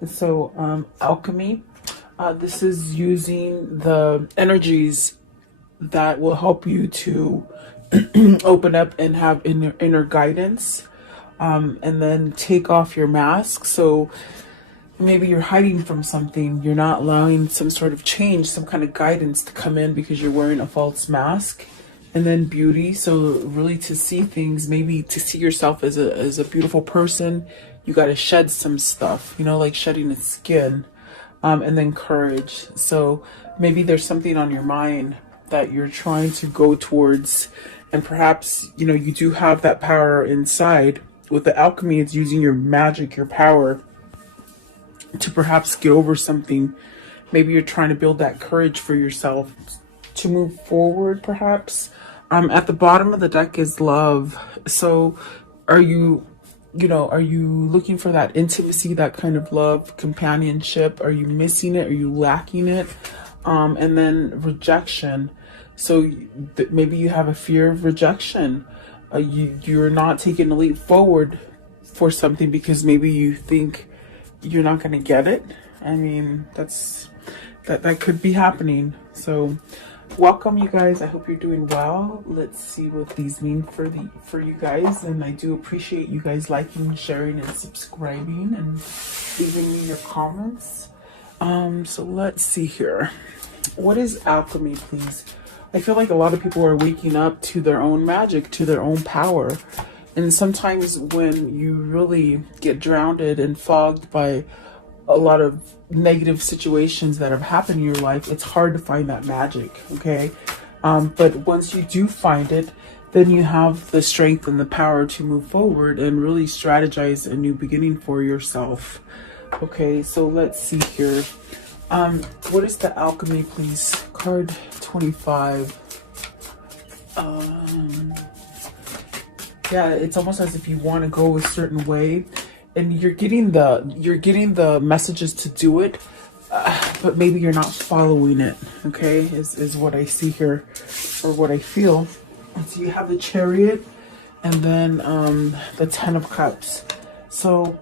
And so alchemy, this is using the energies that will help you to open up and have inner guidance, and then take off your mask. So maybe you're hiding from something, you're not allowing some sort of change, some kind of guidance to come in because you're wearing a false mask. And then beauty, so really to see things, maybe to see yourself as a beautiful person, you got to shed some stuff, like shedding a skin. And then courage, so maybe there's something on your mind that you're trying to go towards, and perhaps you do have that power inside. With the alchemy, it's using your magic, your power, to perhaps get over something. Maybe you're trying to build that courage for yourself to move forward, perhaps. At the bottom of the deck is love. So are you looking for that intimacy, that kind of love, companionship? Are you missing it? Are you lacking it? And then rejection. So maybe you have a fear of rejection. You're not taking a leap forward for something because maybe you think you're not going to get it. I mean, that could be happening. So welcome, you guys. I hope you're doing well. Let's see what these mean for you guys. And I do appreciate you guys liking, sharing, and subscribing, and leaving me your comments. So let's see here. What is alchemy, please? I feel like a lot of people are waking up to their own magic, to their own power. And sometimes when you really get drowned and fogged by a lot of negative situations that have happened in your life, it's hard to find that magic, okay? But once you do find it, then you have the strength and the power to move forward and really strategize a new beginning for yourself. Okay, so let's see here. What is the alchemy, please? Card 25. Yeah, it's almost as if you want to go a certain way, and you're getting the messages to do it, but maybe you're not following it. Okay, is what I see here, or what I feel. And so you have the Chariot, and then the Ten of Cups. So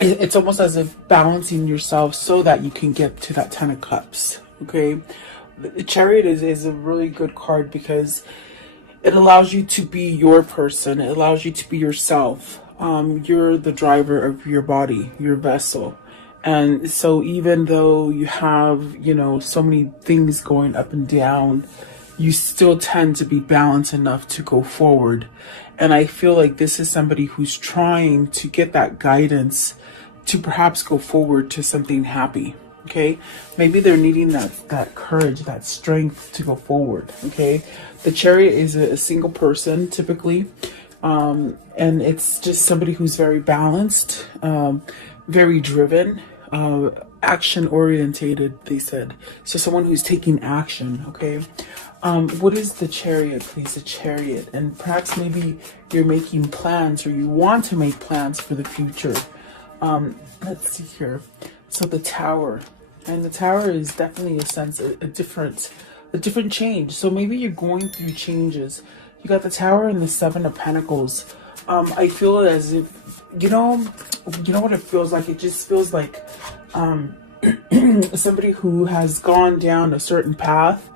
it's almost as if balancing yourself so that you can get to that Ten of Cups. Okay, the Chariot is a really good card because it allows you to be your person. It allows you to be yourself. You're the driver of your body, your vessel. And so even though you have, so many things going up and down, you still tend to be balanced enough to go forward. And I feel like this is somebody who's trying to get that guidance to perhaps go forward to something happy. Okay, maybe they're needing that courage, that strength to go forward. Okay, the Chariot is a single person typically, and it's just somebody who's very balanced, very driven, action orientated, they said. So someone who's taking action. Okay, what is the Chariot, please? The Chariot, and perhaps maybe you're making plans, or you want to make plans for the future. Let's see here. So the Tower, and the Tower is definitely a different change. So maybe you're going through changes. You got the Tower and the Seven of Pentacles. I feel as if, you know what it feels like? It just feels like somebody who has gone down a certain path,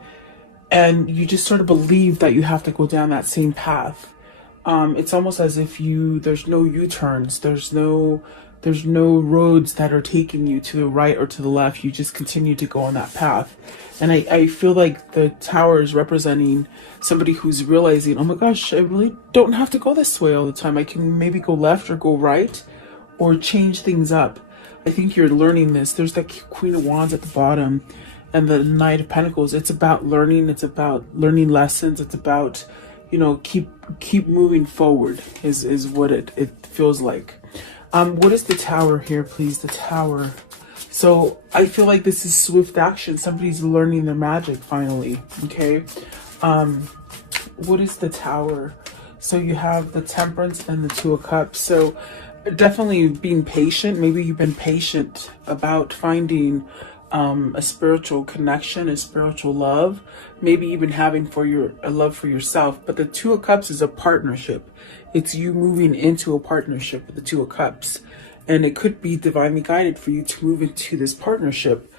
and you just sort of believe that you have to go down that same path. It's almost as if there's no U-turns, there's no roads that are taking you to the right or to the left. You just continue to go on that path. And I feel like the Tower is representing somebody who's realizing, oh my gosh, I really don't have to go this way all the time. I can maybe go left or go right, or change things up. I think you're learning this. There's the Queen of Wands at the bottom and the Knight of Pentacles. It's about learning. It's about learning lessons. It's about, keep moving forward is what it feels like. What is the Tower here, please? The Tower. So I feel like this is swift action. Somebody's learning their magic finally. Okay. What is the Tower? So you have the Temperance and the Two of Cups. So definitely being patient. Maybe you've been patient about finding a spiritual connection, a spiritual love, maybe even having a love for yourself. But the Two of Cups is a partnership. It's you moving into a partnership with the Two of Cups. and it could be divinely guided for you to move into this partnership.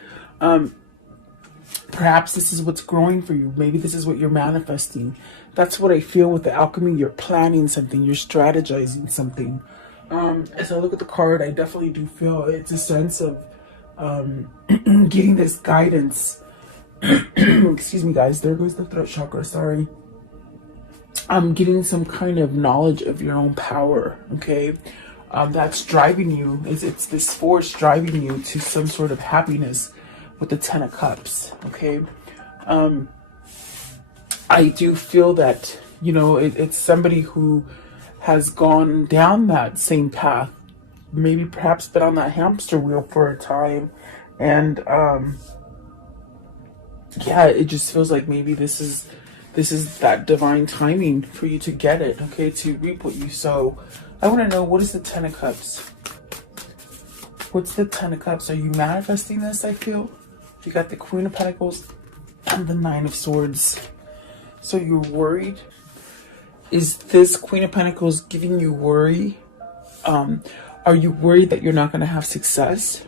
Perhaps this is what's growing for you. Maybe this is what you're manifesting. That's what I feel with the alchemy. You're planning something. You're strategizing something. As I look at the card, I definitely do feel it's a sense of getting this guidance. Excuse me, guys. There goes the throat chakra. Sorry. I'm getting some kind of knowledge of your own power. Okay. That's driving you. It's this force driving you to some sort of happiness with the Ten of Cups. Okay. I do feel that, you know, it's somebody who has gone down that same path, maybe perhaps been on that hamster wheel for a time, and yeah, it just feels like maybe this is that divine timing for you to get it, okay, to reap what you sow. I want to know, what is the Ten of Cups? What's the Ten of Cups? Are you manifesting this? I feel you got the Queen of Pentacles and the Nine of Swords. So you're worried. Is this Queen of Pentacles giving you worry? Are you worried that you're not going to have success?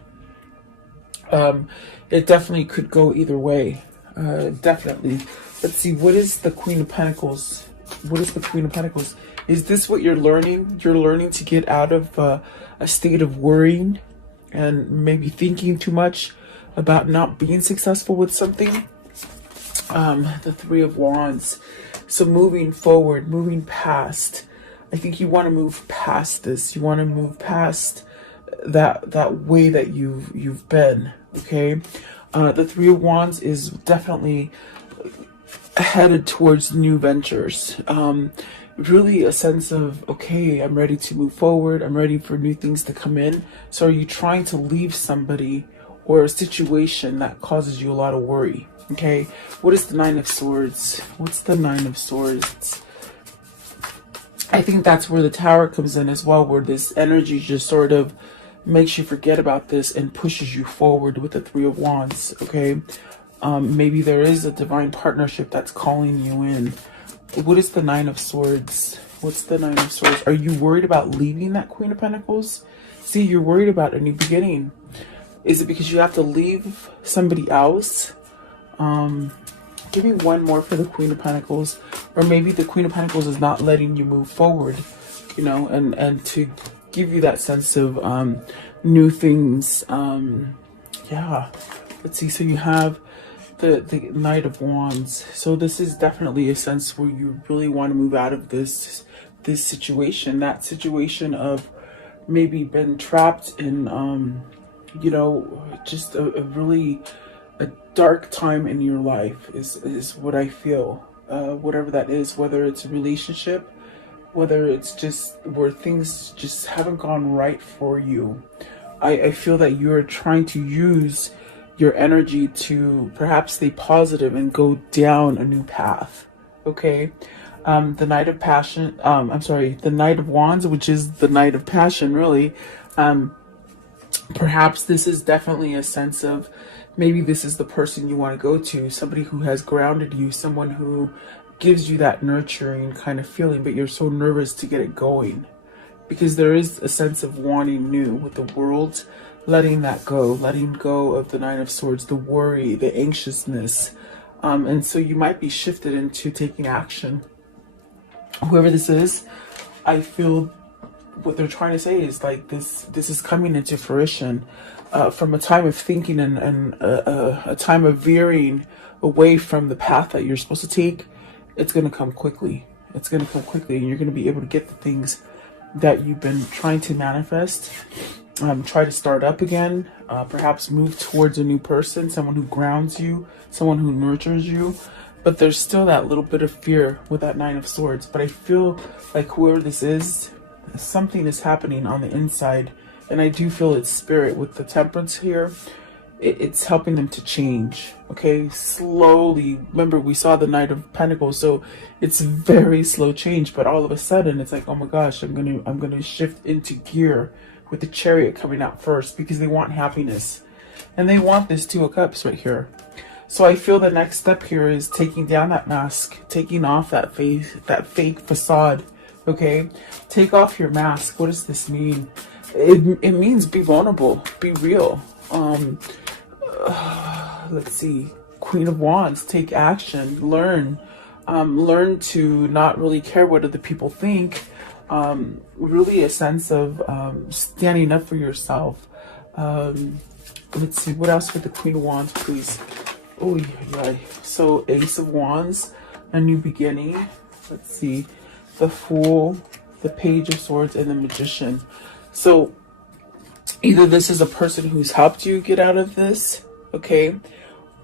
It definitely could go either way. Definitely. Let's see. What is the Queen of Pentacles? What is the Queen of Pentacles? Is this what you're learning? You're learning to get out of a state of worrying and maybe thinking too much about not being successful with something. The Three of Wands. So moving forward, moving past. I think you want to move past this. You want to move past that way that you've been. Okay. The Three of Wands is definitely headed towards new ventures. Really a sense of, okay, I'm ready to move forward. I'm ready for new things to come in. So are you trying to leave somebody or a situation that causes you a lot of worry? Okay, what is the Nine of Swords? What's the Nine of Swords? I think that's where the Tower comes in as well, where this energy just sort of makes you forget about this and pushes you forward with the Three of Wands, okay? Maybe there is a divine partnership that's calling you in. What is the Nine of Swords? What's the Nine of Swords? Are you worried about leaving that Queen of Pentacles? See, you're worried about a new beginning. Is it because you have to leave somebody else? Give me one more for the Queen of Pentacles. Or maybe the Queen of Pentacles is not letting you move forward, you know, and to give you that sense of new things. Yeah, let's see. So you have the Knight of Wands. So this is definitely a sense where you really want to move out of this situation, that situation of maybe been trapped in you know, just a really dark time in your life is what I feel. Whatever that is, whether it's a relationship, whether it's just where things just haven't gone right for you. I feel that you're trying to use your energy to perhaps stay positive and go down a new path. Okay. The Knight of Passion, I'm sorry, the Knight of Wands, which is the Knight of Passion, really. Perhaps this is definitely a sense of, maybe this is the person you want to go to, somebody who has grounded you, someone who gives you that nurturing kind of feeling, but you're so nervous to get it going. Because there is a sense of wanting new with the World, letting that go, letting go of the Nine of Swords, the worry, the anxiousness. And so you might be shifted into taking action. Whoever this is, I feel what they're trying to say is like this is coming into fruition. From a time of thinking and a time of veering away from the path that you're supposed to take, it's going to come quickly. It's going to come quickly, and you're going to be able to get the things that you've been trying to manifest. Try to start up again, perhaps move towards a new person, someone who grounds you, someone who nurtures you. But there's still that little bit of fear with that Nine of Swords. But I feel like whoever this is, something is happening on the inside. And I do feel it's spirit with the Temperance here. It's helping them to change, okay? Slowly. Remember, we saw the Knight of Pentacles, so it's very slow change. But all of a sudden, it's like, oh my gosh, I'm gonna shift into gear with the Chariot coming out first, because they want happiness, and they want this Two of Cups right here. So I feel the next step here is taking down that mask, taking off that face, that fake facade. Okay, take off your mask. What does this mean? it means be vulnerable, be real. Let's see, Queen of Wands, take action, learn to not really care what other people think. Really a sense of standing up for yourself. Let's see, what else with the Queen of Wands, please? Oh, yeah. So Ace of Wands, a new beginning. Let's see, the Fool, the Page of Swords, and the Magician. So either this is a person who's helped you get out of this, okay?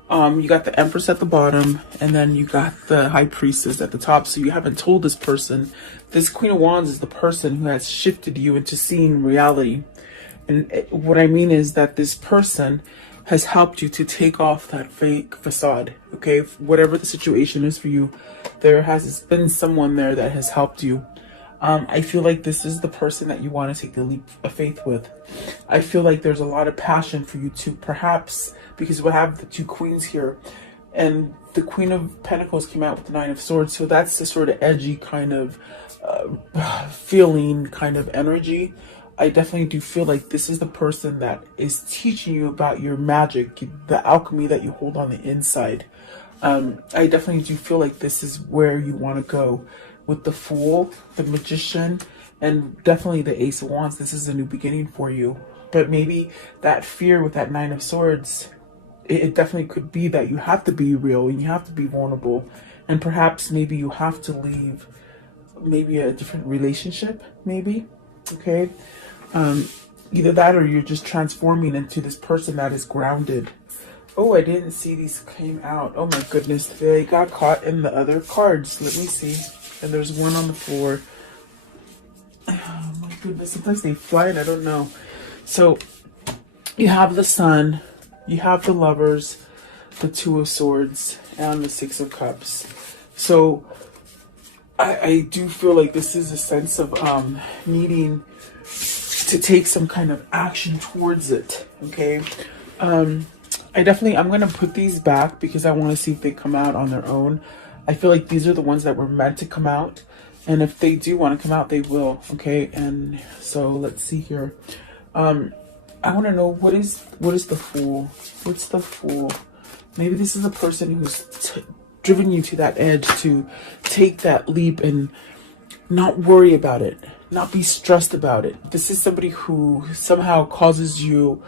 You got the Empress at the bottom, and then you got the High Priestess at the top. So you haven't told this person. This Queen of Wands is the person who has shifted you into seeing reality. And what I mean is that this person has helped you to take off that fake facade, okay? Whatever the situation is for you, there has been someone there that has helped you. I feel like this is the person that you want to take the leap of faith with. I feel like there's a lot of passion for you to perhaps, because we have the two queens here, and the Queen of Pentacles came out with the Nine of Swords. So that's the sort of edgy kind of feeling, kind of energy. I definitely do feel like this is the person that is teaching you about your magic, the alchemy that you hold on the inside. I definitely do feel like this is where you want to go with the Fool, the Magician, and definitely the Ace of Wands. This is a new beginning for you. But maybe that fear with that Nine of Swords, it definitely could be that you have to be real and you have to be vulnerable. And perhaps maybe you have to leave maybe a different relationship, maybe, okay? Either that or you're just transforming into this person that is grounded. Oh, I didn't see these came out. Oh my goodness, they got caught in the other cards. Let me see. And there's one on the floor. Oh my goodness, sometimes they fly and I don't know. So you have the Sun, you have the Lovers, the Two of Swords, and the Six of Cups. So I do feel like this is a sense of needing to take some kind of action towards it, okay? I'm going to put these back because I want to see if they come out on their own. I feel like these are the ones that were meant to come out. And if they do want to come out, they will, okay? And so let's see here. I want to know, what is the Fool? What's the Fool? Maybe this is a person who's driven you to that edge to take that leap and not worry about it, not be stressed about it. This is somebody who somehow causes you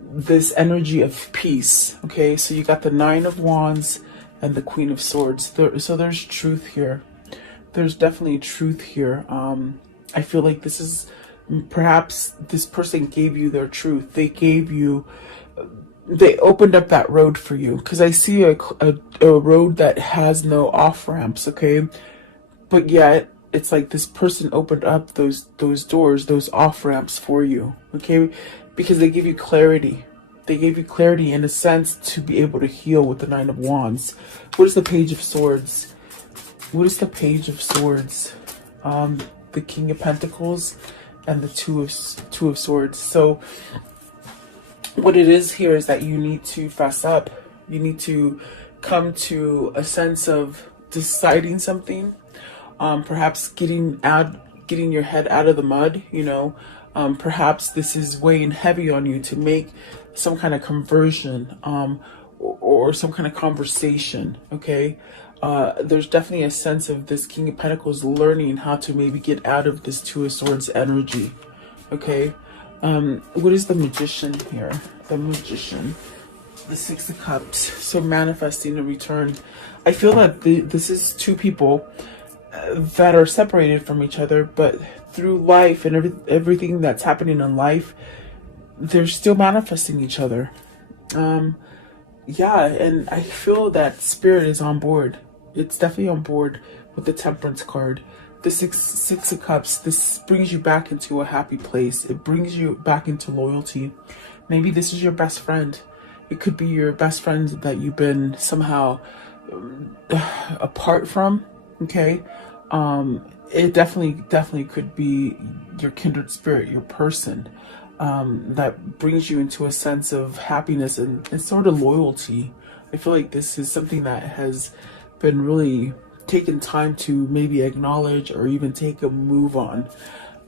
this energy of peace, okay? So you got the Nine of Wands and the Queen of Swords. So there's truth here. There's definitely truth here. I feel like this is perhaps this person gave you their truth. They opened up that road for you, because I see a road that has no off ramps, okay? But yet it's like this person opened up those doors, those off ramps for you, okay? Because they give you clarity. They gave you clarity in a sense to be able to heal with the Nine of Wands. What is the Page of Swords? What is the Page of Swords? The King of Pentacles and the Two of Swords. So what it is here is that you need to fess up. You need to come to a sense of deciding something. Perhaps getting your head out of the mud, you know. Perhaps this is weighing heavy on you to make some kind of conversion or some kind of conversation, okay? There's definitely a sense of this King of Pentacles learning how to maybe get out of this Two of Swords energy, okay? What is the Magician here? The Magician, the Six of Cups. So manifesting a return. I feel that this is two people that are separated from each other, but through life and everything that's happening in life, they're still manifesting each other. Yeah, and I feel that Spirit is on board. It's definitely on board with the Temperance card. The Six of Cups, this brings you back into a happy place. It brings you back into loyalty. Maybe this is your best friend. It could be your best friend that you've been somehow apart from, okay? It definitely could be your kindred spirit, your person, that brings you into a sense of happiness and sort of loyalty. I feel like this is something that has been really taken time to maybe acknowledge or even take a move on,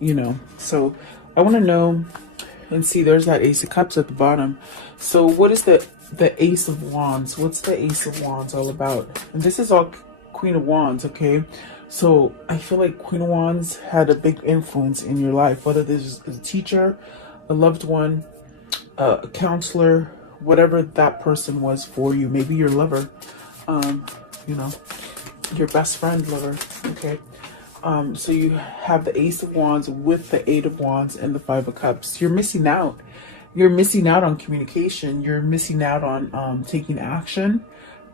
you know. So I want to know, and see, there's that Ace of Cups at the bottom. So what is the Ace of Wands? What's the Ace of Wands all about? And this is all Queen of Wands, okay? So I feel like Queen of Wands had a big influence in your life, whether this is a teacher, a loved one, a counselor, whatever that person was for you. Maybe your lover, you know, your best friend lover, okay? So you have the Ace of Wands with the Eight of Wands and the Five of Cups. You're missing out. You're missing out on communication. You're missing out on taking action.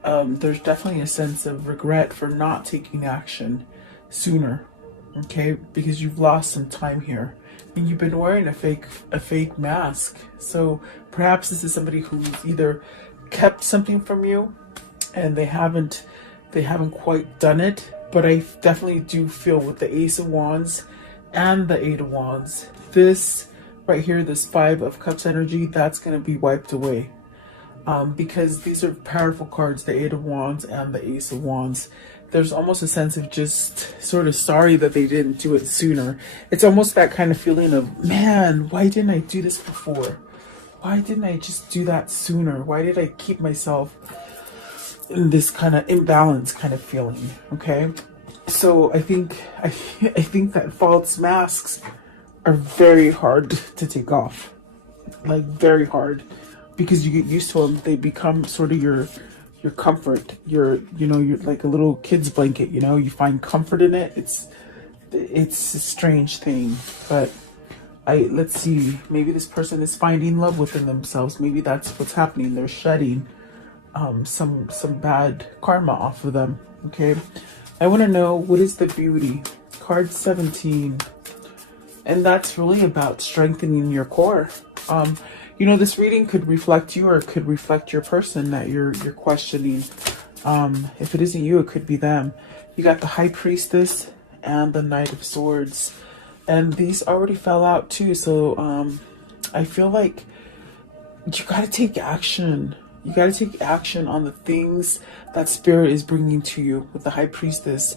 There's definitely a sense of regret for not taking action sooner, okay? Because you've lost some time here. And you've been wearing a fake mask. So perhaps this is somebody who's either kept something from you and they haven't quite done it. But I definitely do feel with the Ace of Wands and the Eight of Wands, this right here, this Five of Cups energy, that's going to be wiped away. Because these are powerful cards, the Eight of Wands and the Ace of Wands. There's almost a sense of just sort of sorry that they didn't do it sooner. It's almost that kind of feeling of, man, why didn't I do this before? Why didn't I just do that sooner? Why did I keep myself in this kind of imbalance kind of feeling? Okay, so I think that false masks are very hard to take off, like very hard, because you get used to them. They become sort of your comfort, you're like a little kid's blanket, you find comfort in it. It's a strange thing, but let's see, maybe this person is finding love within themselves. Maybe that's what's happening. They're shedding some bad karma off of them. Okay, I want to know, what is the beauty? Card 17, and that's really about strengthening your core. This reading could reflect you, or it could reflect your person that you're questioning. If it isn't you, it could be them. You got the High Priestess and the Knight of Swords, and these already fell out too. So I feel like you got to take action. You got to take action on the things that Spirit is bringing to you. With the High Priestess,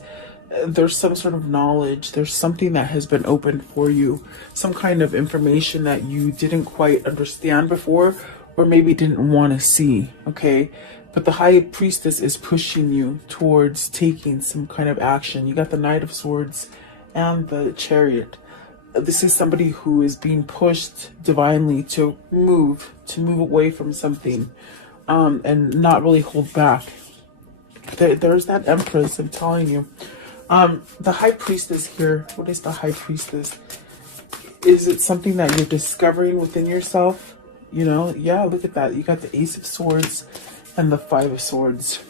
there's some sort of knowledge. There's something that has been opened for you. Some kind of information that you didn't quite understand before, or maybe didn't want to see. Okay. But the High Priestess is pushing you towards taking some kind of action. You got the Knight of Swords and the Chariot. This is somebody who is being pushed divinely to move away from something, and not really hold back. There's that Empress, I'm telling you. The High Priestess here, what is the High Priestess? Is it something that you're discovering within yourself? Yeah, look at that. You got the Ace of Swords and the Five of Swords.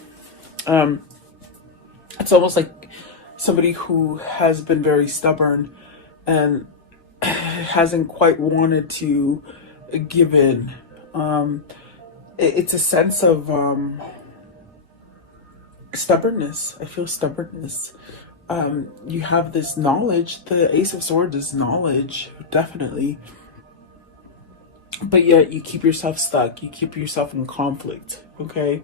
It's almost like somebody who has been very stubborn and hasn't quite wanted to give in. It's a sense of stubbornness. I feel stubbornness. You have this knowledge. The Ace of Swords is knowledge, definitely. But yet you keep yourself stuck. You keep yourself in conflict. Okay.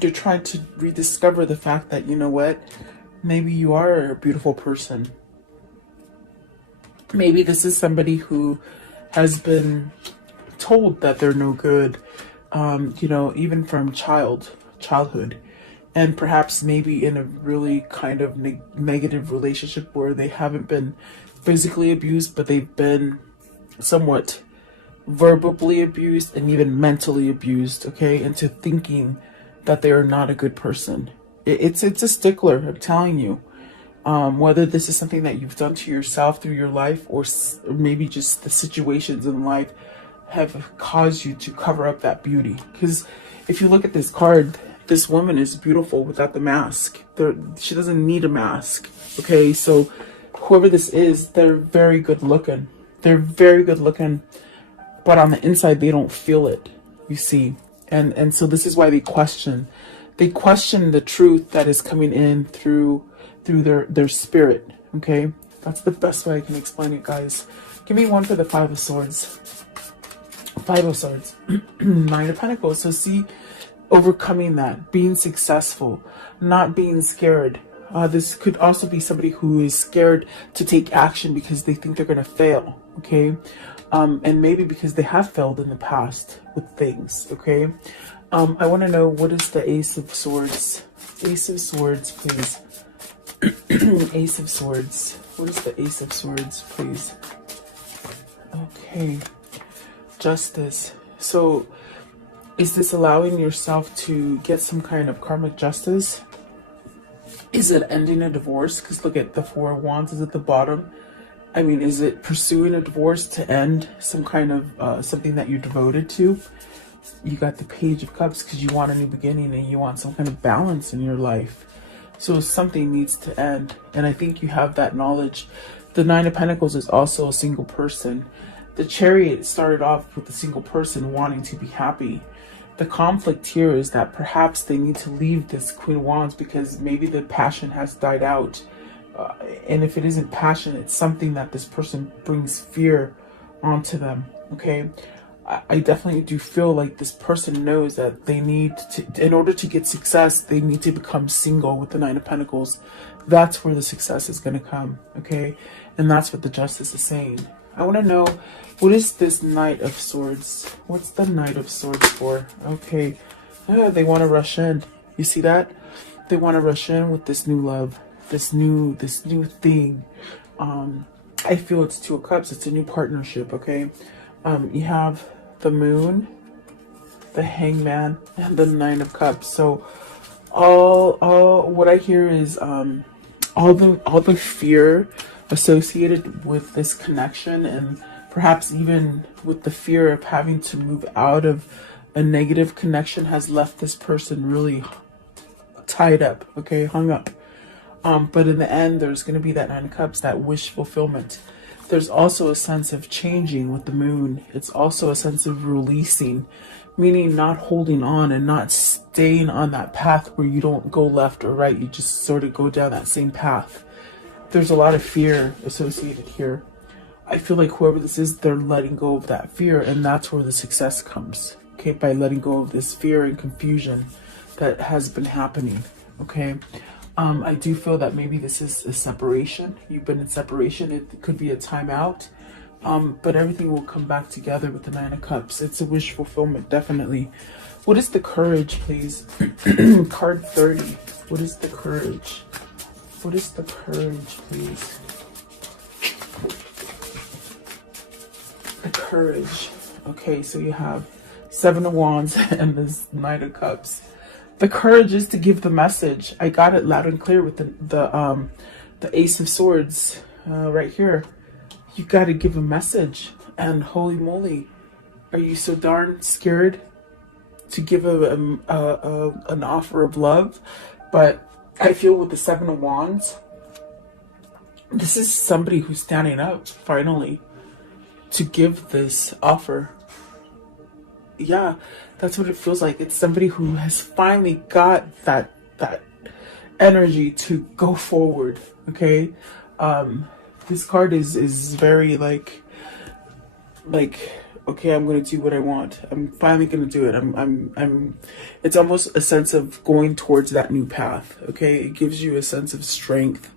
You're trying to rediscover the fact that, you know what, maybe you are a beautiful person. Maybe this is somebody who has been told that they're no good, even from childhood, and perhaps maybe in a really kind of negative relationship where they haven't been physically abused, but they've been somewhat verbally abused and even mentally abused, okay, into thinking that they are not a good person. It's a stickler, I'm telling you. Whether this is something that you've done to yourself through your life, or maybe just the situations in life have caused you to cover up that beauty. Because if you look at this card, this woman is beautiful without the mask. She doesn't need a mask. Okay, so whoever this is, they're very good looking. They're very good looking, but on the inside, they don't feel it, you see. And so this is why they question. They question the truth that is coming in through their spirit. Okay, that's the best way I can explain it, guys. Give me one for the Five of Swords. Five of Swords. Nine of Pentacles. So see, overcoming that, being successful, not being scared, This could also be somebody who is scared to take action because they think they're going to fail, okay? And maybe because they have failed in the past with things, okay? I want to know, what is the Ace of Swords? Ace of Swords, please. Ace of Swords. What is the Ace of Swords, please? Okay. Justice. So, is this allowing yourself to get some kind of karmic justice? Is it ending a divorce? Because look at the Four of Wands is at the bottom. I mean, is it pursuing a divorce to end some kind of something that you're devoted to? You got the Page of Cups because you want a new beginning and you want some kind of balance in your life. So something needs to end. And I think you have that knowledge. The Nine of Pentacles is also a single person. The Chariot started off with a single person wanting to be happy. The conflict here is that perhaps they need to leave this Queen of Wands because maybe the passion has died out. And if it isn't passion, it's something that this person brings fear onto them, okay? I definitely do feel like this person knows that they need to, in order to get success, they need to become single with the Nine of Pentacles. That's where the success is going to come, okay? And that's what the Justice is saying. I want to know, what is this Knight of Swords? What's the Knight of Swords for? Okay. They want to rush in. You see that? They want to rush in with this new love. This new thing. I feel it's Two of Cups. It's a new partnership, okay? You have the Moon, the Hangman, and the Nine of Cups. So all what I hear is all the fear associated with this connection, and perhaps even with the fear of having to move out of a negative connection, has left this person really tied up, okay, hung up. But in the end, there's going to be that Nine of Cups, that wish fulfillment. There's also a sense of changing with the Moon. It's also a sense of releasing, meaning not holding on and not staying on that path where you don't go left or right. You just sort of go down that same path. There's a lot of fear associated here. I feel like whoever this is, they're letting go of that fear, and that's where the success comes, okay, by letting go of this fear and confusion that has been happening, okay? I do feel that maybe this is a separation. You've been in separation. It could be a timeout, but everything will come back together with the Nine of Cups. It's a wish fulfillment, definitely. What is the Courage, please? Card 30. What is the Courage? What is the Courage, please? The Courage. Okay, so you have Seven of Wands and this Knight of Cups. The Courage is to give the message. I got it loud and clear with the Ace of Swords right here. You got to give a message. And holy moly, are you so darn scared to give an offer of love? But I feel with the Seven of Wands, this is somebody who's standing up finally to give this offer. Yeah, that's what it feels like. It's somebody who has finally got that energy to go forward, okay? This card is very like, okay, I'm gonna do what I want. I'm finally gonna do it. It's almost a sense of going towards that new path, okay? It gives you a sense of strength.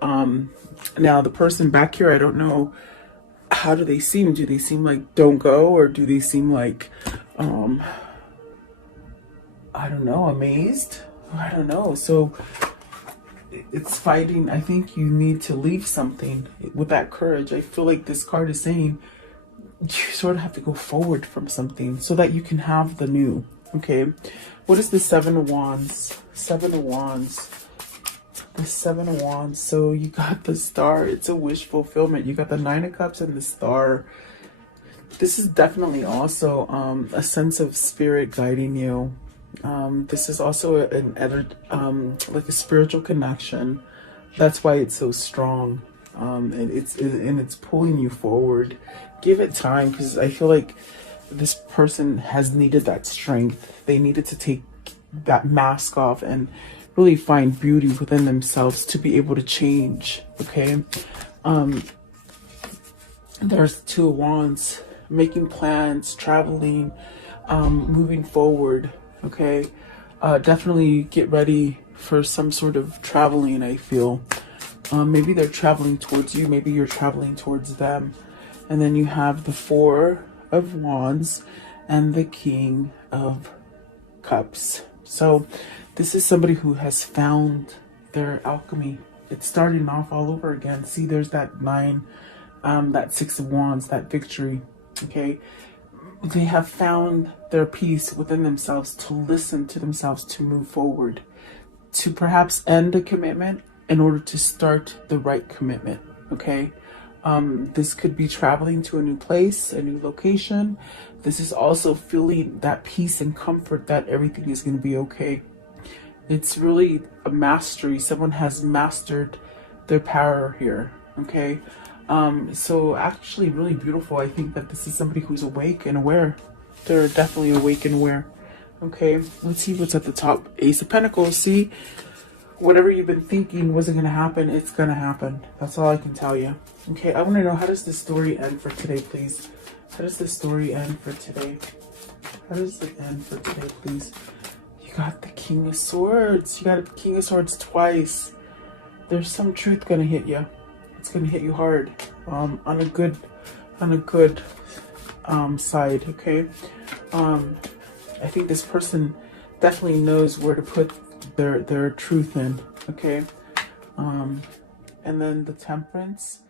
Now the person back here, I don't know, how do they seem? Do they seem like don't go, or do they seem like I don't know, amazed? I don't know. So it's fighting. I think you need to leave something with that Courage. I feel like this card is saying you sort of have to go forward from something so that you can have the new, okay? What is the Seven of Wands? Seven of Wands. The Seven of Wands. So you got the Star. It's a wish fulfillment. You got the Nine of Cups and the Star. This is definitely also a sense of spirit guiding you. This is also like a spiritual connection. That's why it's so strong. And it's pulling you forward. Give it time, because I feel like this person has needed that strength. They needed to take that mask off and really find beauty within themselves to be able to change, okay? There's Two of Wands, making plans, traveling, moving forward, okay? Definitely get ready for some sort of traveling, I feel. Maybe they're traveling towards you, maybe you're traveling towards them. And then you have the Four of Wands and the King of Cups. So this is somebody who has found their alchemy. It's starting off all over again. See, there's that 9, that 6 of Wands, that victory. Okay, they have found their peace within themselves to listen to themselves, to move forward, to perhaps end a commitment in order to start the right commitment. Okay, this could be traveling to a new place, a new location. This is also feeling that peace and comfort that everything is going to be okay. It's really a mastery. Someone has mastered their power here. Okay, so actually really beautiful. I think that this is somebody who's awake and aware. They're definitely awake and aware. Okay, let's see what's at the top. Ace of Pentacles. See, whatever you've been thinking wasn't going to happen, it's going to happen. That's all I can tell you. Okay, I want to know, how does this story end for today, please? How does this story end for today? How does it end for today, please? You got the King of Swords. You got the King of Swords twice. There's some truth going to hit you. It's going to hit you hard, on a good side. Okay, I think this person definitely knows where to put their truth in. Okay, and then the Temperance.